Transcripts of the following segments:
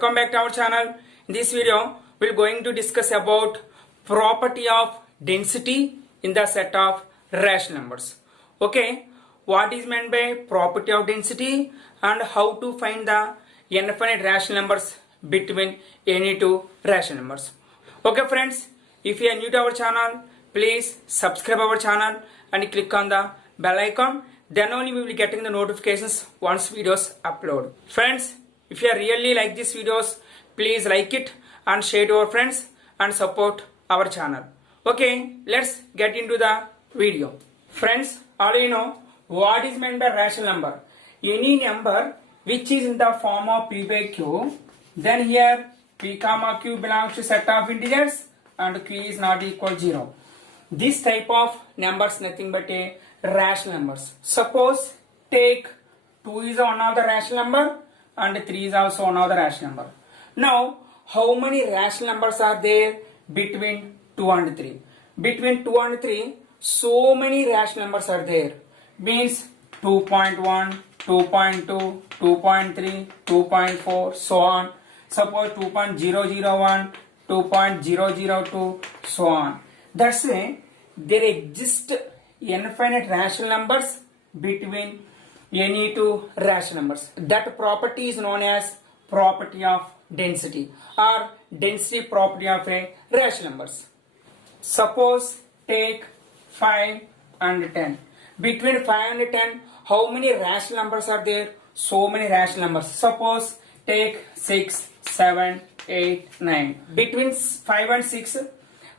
welcome back to our channel. In this video, we're going to discuss about property of density in the set of rational numbers. Okay, what is meant by property of density and how to find the infinite rational numbers between any two rational numbers. Okay friends, if you are new to our channel, please subscribe our channel and click on the bell icon. Then only we will be getting the notifications once videos upload. Friends, if you really like these videos, please like it and share to your friends and support our channel. Okay, let's get into the video. Friends, already know what is meant by rational number. Any number which is in the form of p by q, then here p comma q belongs to set of integers and q is not equal to 0. This type of numbers nothing but a rational numbers. Suppose take 2 is one of the rational number and 3 is also one of the rational number. Now how many rational numbers are there between 2 and 3? Between 2 and 3 so many rational numbers are there. Means 2.1, 2.2, 2.3, 2.4 so on. Suppose 2.001, 2.002 so on. That's why there exist infinite rational numbers between any two rational numbers. That property is known as property of density or density property of a rational numbers. Suppose take 5 and 10. Between 5 and 10, how many rational numbers are there? So many rational numbers. Suppose take 6, 7, 8, 9. Between 5 and 6,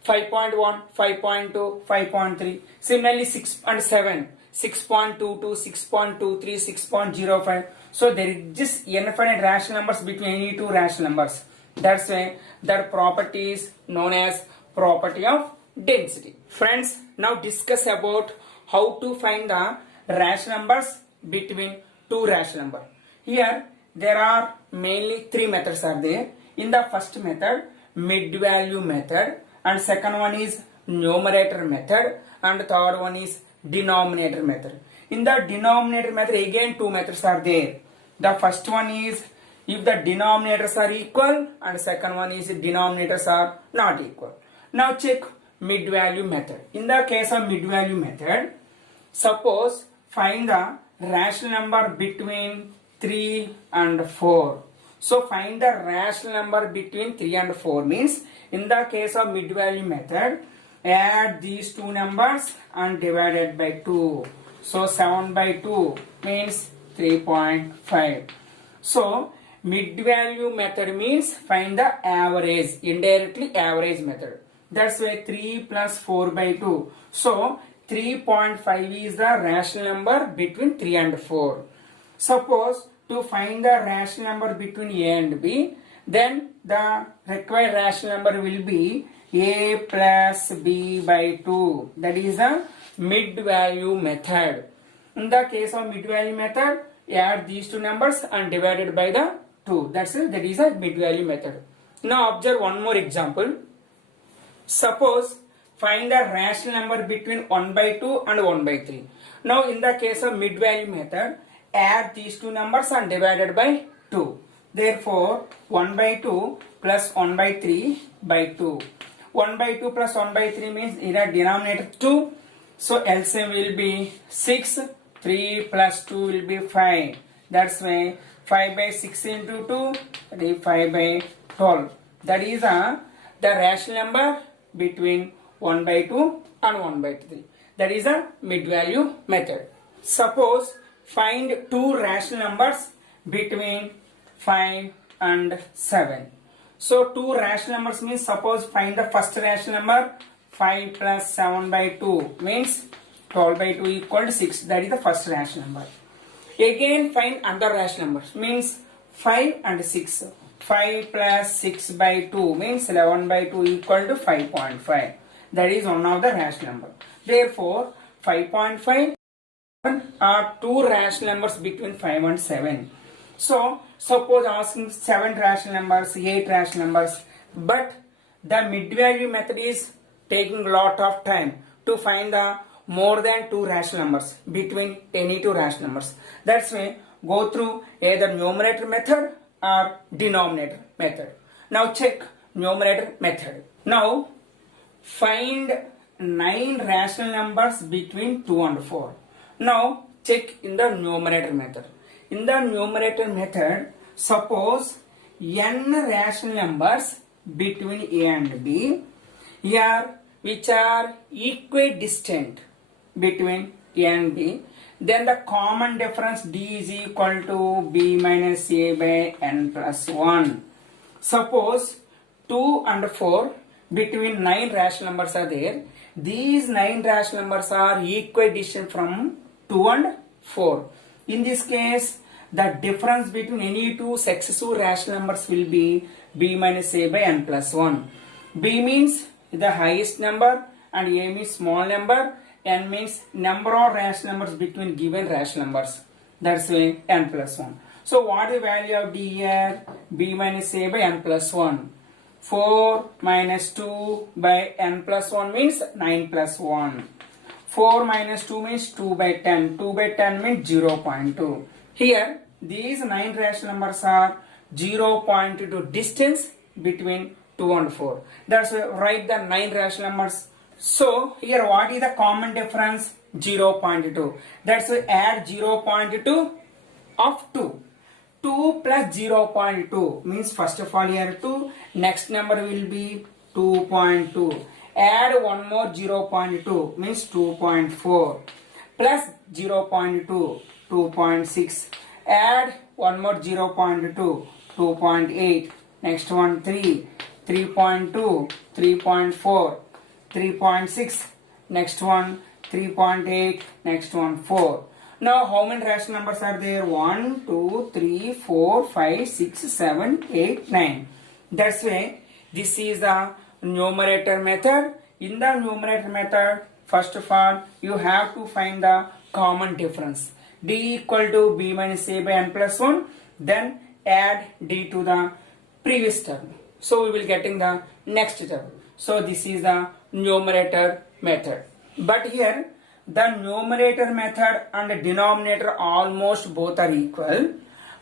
5.1, 5.2, 5.3. Similarly 6 and 7, 6.22, 6.23, 6.05. So there is just infinite rational numbers between any two rational numbers. That's why their property is known as property of density. Friends, now discuss about how to find the rational numbers between two rational numbers. Here there are mainly three methods are there. In the first method, mid value method, and second one is numerator method, and third one is denominator method. In the denominator method again two methods are there. The first one is if the denominators are equal, and second one is if denominators are not equal. Now check mid value method. In the case of mid value method, suppose find the rational number between 3 and 4. So find the rational number between 3 and 4 means in the case of mid value method, add these two numbers and divide it by 2. So 7 by 2 means 3.5. So mid value method means find the average, indirectly average method. That's why 3 plus 4 by 2. So 3.5 is the rational number between 3 and 4. Suppose to find the rational number between A and B, then the required rational number will be A plus B by 2. That is the mid value method. In the case of mid value method, add these two numbers and divide it by the 2. That is a mid value method. Now observe one more example. Suppose find the rational number between 1 by 2 and 1 by 3. Now in the case of mid value method, add these two numbers and divide it by 2. Therefore 1 by 2 plus 1 by 3 by 2. 1 by 2 plus 1 by 3 means in the denominator 2. So LCM will be 6. 3 plus 2 will be 5. That's why 5 by 6 into 2, that is 5 by 12. That is the rational number between 1 by 2 and 1 by 3. That is a mid value method. Suppose find two rational numbers between 5 and 7. So two rational numbers means suppose find the first rational number 5 plus 7 by 2 means 12 by 2 equal to 6. That is the first rational number. Again find another rational numbers means 5 and 6. 5 plus 6 by 2 means 11 by 2 equal to 5.5. That is one of the rational number. Therefore 5.5 are two rational numbers between 5 and 7. So suppose asking 7 rational numbers, 8 rational numbers, but the mid value method is taking a lot of time to find the more than two rational numbers between any two rational numbers. That's why go through either numerator method or denominator method. Now check numerator method. Now find 9 rational numbers between 2 and 4. Now check in the numerator method. In the numerator method, suppose n rational numbers between a and b here which are equidistant between a and b, then the common difference d is equal to b minus a by n plus 1. Suppose 2 and 4 between 9 rational numbers are there. These 9 rational numbers are equidistant from 2 and 4. In this case, the difference between any two successive rational numbers will be b minus a by n plus 1. b means the highest number and a means small number, n means number of rational numbers between given rational numbers. That's why n plus 1. So what is the value of d here? b minus a by n plus 1. 4 minus 2 by n plus 1 means 9 plus 1. 4 minus 2 means 2 by 10. 2 by 10 means 0.2. Here, these 9 rational numbers are 0.2 distance between 2 and 4. That's why write the 9 rational numbers. So, here what is the common difference? 0.2. That's why add 0.2 of 2. 2 plus 0.2 means first of all here 2. Next number will be 2.2. Add one more 0.2 means 2.4 plus 0.2 2.6. Add one more 0.2 2.8. Next one 3 3.2 3.4 3.6. Next one 3.8. Next one 4. Now how many rational numbers are there? 1 2 3 4 5 6 7 8 9. That's why this is the numerator method. In the numerator method, first of all you have to find the common difference. d equal to b minus a by n plus 1. Then add d to the previous term. So we will getting the next term. So this is the numerator method. But here the numerator method and denominator almost both are equal,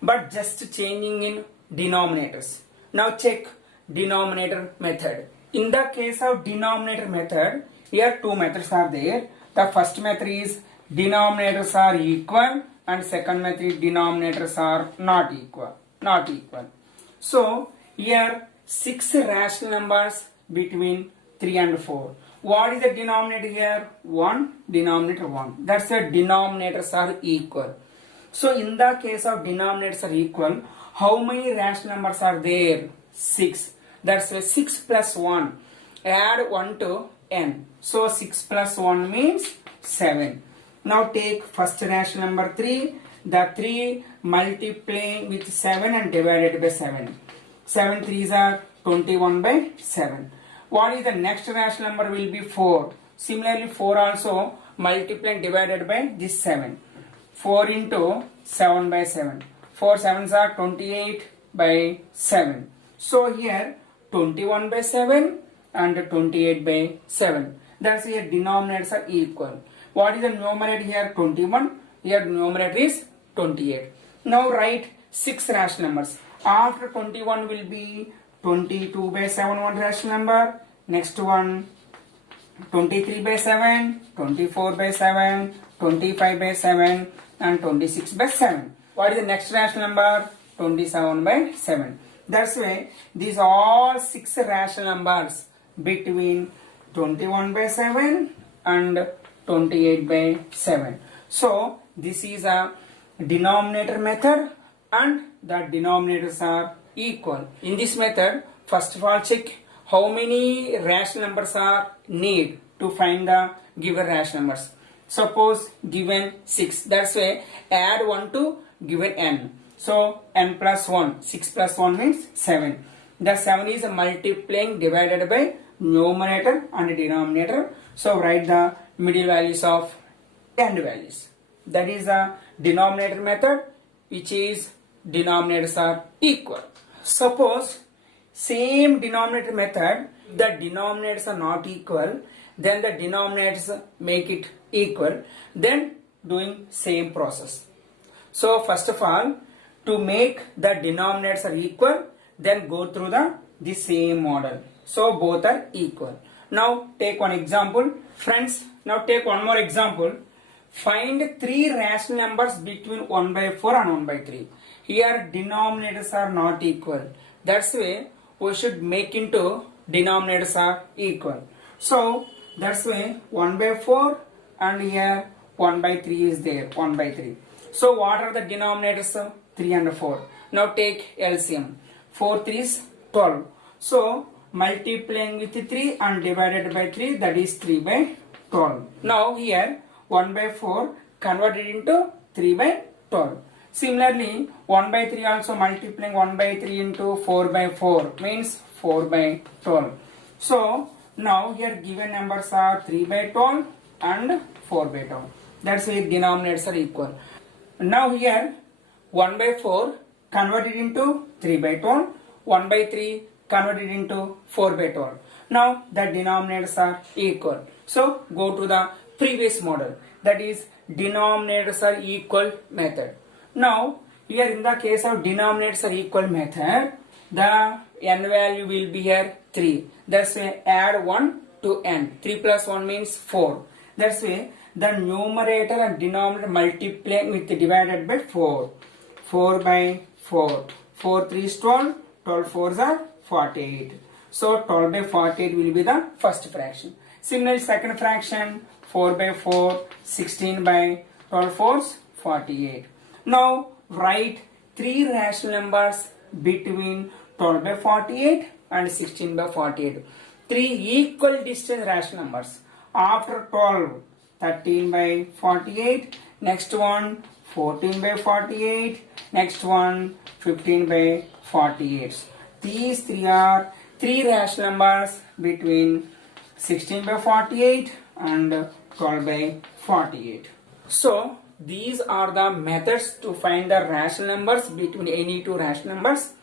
but just changing in denominators. Now check denominator method. In the case of denominator method, here two methods are there. The first method is denominators are equal and second method is denominators are not equal. So here 6 rational numbers between 3 and 4. What is the denominator here? 1, denominator 1. That's the denominators are equal. So in the case of denominators are equal, how many rational numbers are there? 6. That's why 6 plus 1. Add 1 to n. So 6 plus 1 means 7. Now take first rational number 3. The 3 multiplying with 7 and divided by 7. 7 3s are 21 by 7. What is the next rational number will be 4. Similarly 4 also multiply and divided by this 7. 4 into 7 by 7. 4 7s are 28 by 7. So here 21 by 7 and 28 by 7. That's here denominators are equal. What is the numerator here? 21. Here numerator is 28. Now write 6 rational numbers. After 21 will be 22 by 7 one rational number. Next one 23 by 7, 24 by 7, 25 by 7 and 26 by 7. What is the next rational number? 27 by 7. That's why these all 6 rational numbers between 21 by 7 and 28 by 7. So this is a denominator method and the denominators are equal. In this method, first of all check how many rational numbers are need to find the given rational numbers. Suppose given 6. That's why add 1 to given n. So n plus 1. 6 plus 1 means 7. The 7 is multiplying divided by numerator and denominator. So write the middle values of end values. That is the denominator method, which is denominators are equal. Suppose same denominator method, the denominators are not equal, then the denominators make it equal, then doing same process. So first of all to make the denominators are equal, then go through the same model. So both are equal. Now take one example. Friends, now take one more example. Find three rational numbers between 1 by 4 and 1 by 3. Here denominators are not equal. That's why we should make into denominators are equal. So that's why 1 by 4 and here 1 by 3 is there. 1 by 3. So what are the denominators? 3 and 4. Now take LCM. 4 3 is 12. So multiplying with 3 and divided by 3, that is 3 by 12. Now here 1 by 4 converted into 3 by 12. Similarly 1 by 3 also multiplying 1 by 3 into 4 by 4 means 4 by 12. So now here given numbers are 3 by 12 and 4 by 12. That's why denominators are equal. Now here 1 by 4 converted into 3 by 12, 1 by 3 converted into 4 by 12. Now the denominators are equal. So go to the previous model, that is denominators are equal method. Now here in the case of denominators are equal method, the n value will be here 3. That's why add 1 to n. 3 plus 1 means 4. That's why the numerator and denominator multiplying with divided by 4. 4 by 4. 4 3 is 12. 12 4s are 48. So 12 by 48 will be the first fraction. Similarly second fraction 4 by 4. 16 by 12 4s 48. Now write three rational numbers between 12 by 48 and 16 by 48. Three equal distance rational numbers. After 12, 13 by 48. Next one 14 by 48. Next one 15 by 48. These three are three rational numbers between 16 by 48 and 12 by 48. So these are the methods to find the rational numbers between any two rational numbers.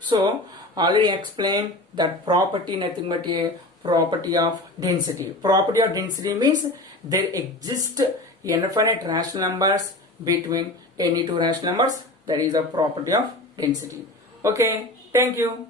So already explained that property nothing but a property of density. Property of density means there exist infinite rational numbers between any two rational numbers. That is a property of density. Okay, thank you.